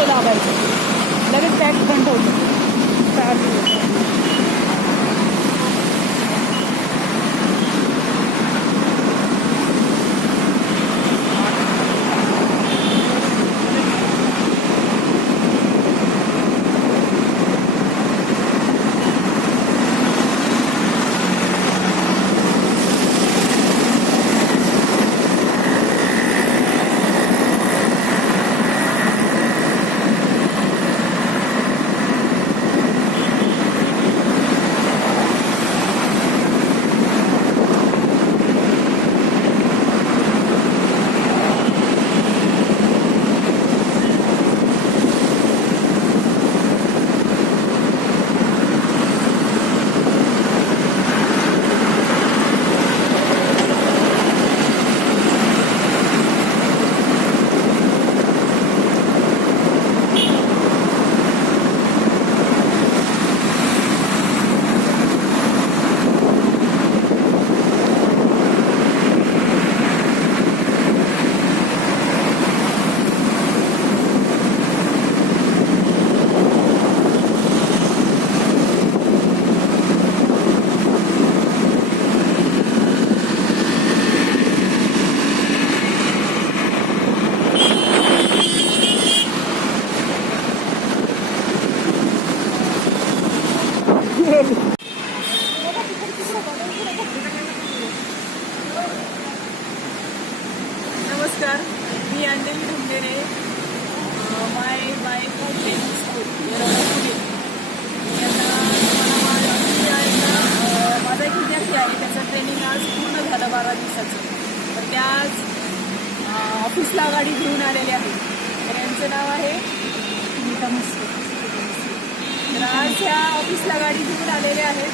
ते दाबायचं, लगेच बॅग बंद होतं. चार्जिंग होतं. नमस्कार, मी अंजली ढुंगेरे. माय बाईक ट्रेनिंग स्कूल पुणे. माझा एक विद्यार्थी आहे, त्याचं ट्रेनिंग आज पूर्ण झालं 12 दिवसाचं. तर त्या आज ऑफिसला गाडी घेऊन आलेले आहे. तर यांचं नाव आहे तर आज ह्या ऑफिसला गाडी घेऊन आलेले आहेत.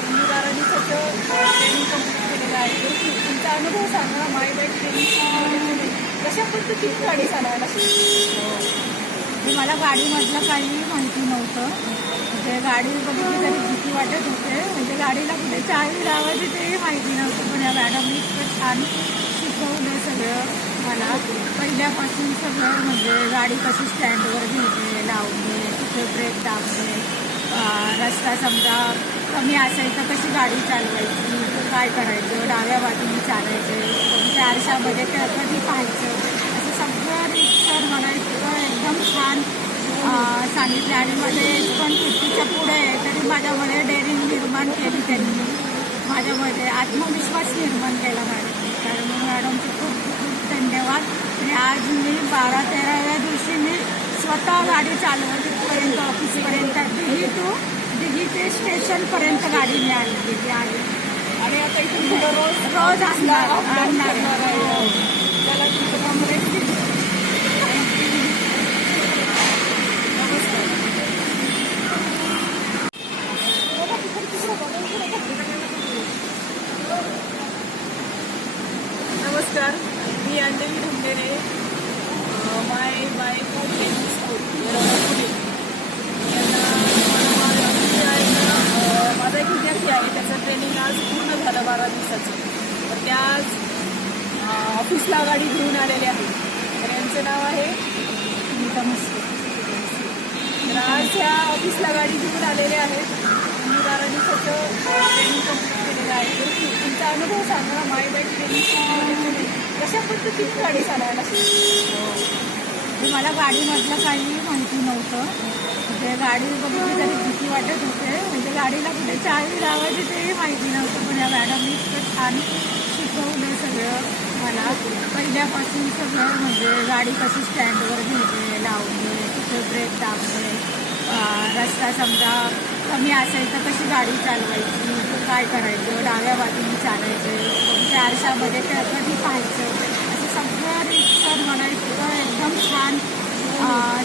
तुम्ही 12 दिवसाचं ट्रेनिंग कंप्लीट केलेलं आहे. तर तुमचा अनुभव सांगा. माय बाईक ट्रेनिंग कशा पद्धतीने गाडी चालवायला म्हणजे मला गाडीमधलं काही माहिती नव्हतं. म्हणजे गाडी बघितली तरी भीती वाटत होते. म्हणजे गाडीला कुठे चावी लावायची तेही माहिती नव्हतं. पण या मॅडमनी इतकं छान शिकवलं सगळं मला. पहिल्यापासून सगळं म्हणजे गाडी कशी स्टँडवर घ्यायची, लावणे, कुठे ब्रेक दाबणे, रस्ता समजा कमी असेल तर कशी गाडी चालवायची, काय करायचं, डाव्या बाजूने चालायचे, कोणत्या आरशामध्ये कधी पाहायचं, असं सगळं सर मला इतकं एकदम छान सांगितलं. आणि मध्ये पण 50च्या पुढे आहे तरी माझ्यामध्ये डेअरिंग निर्माण केली त्यांनी. माझ्यामध्ये आत्मविश्वास निर्माण केला मॅडमनी. कारण मॅडमचे खूप खूप धन्यवाद. आणि आज मी 12-13व्या दिवशी मी स्वतः गाडी चालवत इथपर्यंत ऑफिसपर्यंत दिघी ते स्टेशनपर्यंत गाडी मी आणलेली आहे. आणि आता इथून रोज आणणार त्याला तुमचं कॉम्प्लेक्स नमस्कार, मी अंजली ढुंगेरे. माय बाईक ट्रेनिंग स्कूल पुणे. माझा एक विद्यार्थी आहे, त्याचं ट्रेनिंग आज पूर्ण झालं 12 दिवसाचं. तर त्या आज ऑफिसला गाडी घेऊन आलेले आहे. तर यांचं नाव आहे तर आज ह्या ऑफिसला गाडी घेऊन आलेले आहेत. तुम्ही 12 दिवसाचं ट्रेनिंग कंप्लीट केलेलं आहे. तर तुमचा अनुभव सांगा. माय बाईक ट्रेनिंग कशा पद्धतीने गाडी चालवायला म्हणजे मला गाडीमधलं काही माहिती नव्हतं. म्हणजे गाडी बघितली तरी भीती वाटत होते. म्हणजे गाडीला कुठे चावी लावायची तेही माहिती नव्हतं. पण या मॅडमनी इतकं छान शिकवलं सगळं मला. पहिल्यापासून सगळं म्हणजे गाडी कशी स्टँडवर घ्यायची, लावणे, कुठे ब्रेक दाबणे, रस्ता समजा कमी असेल तर कशी गाडी चालवायची, काय करायचं, डाव्या बाजूने चालायचे, कोणत्या आरशामध्ये कधी पाहायचं, असं सगळं सर मला इतकं एकदम छान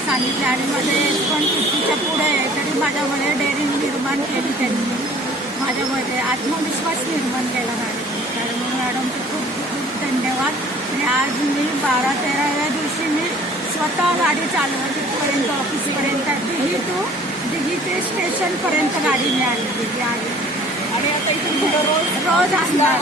सांगितलं. आणि मध्ये पण 50च्या पुढे आहे तरी माझ्यामध्ये डेअरिंग निर्माण केली त्यांनी. माझ्यामध्ये आत्मविश्वास निर्माण केला मॅडमनी. कारण मॅडमचे खूप खूप धन्यवाद. आणि आज मी 12-13व्या दिवशी मी स्वतः गाडी चालवत इथपर्यंत ऑफिसपर्यंत दिघी ते स्टेशनपर्यंत गाडी मी आणलेली आहे. आणि आता इथून रोज आणणार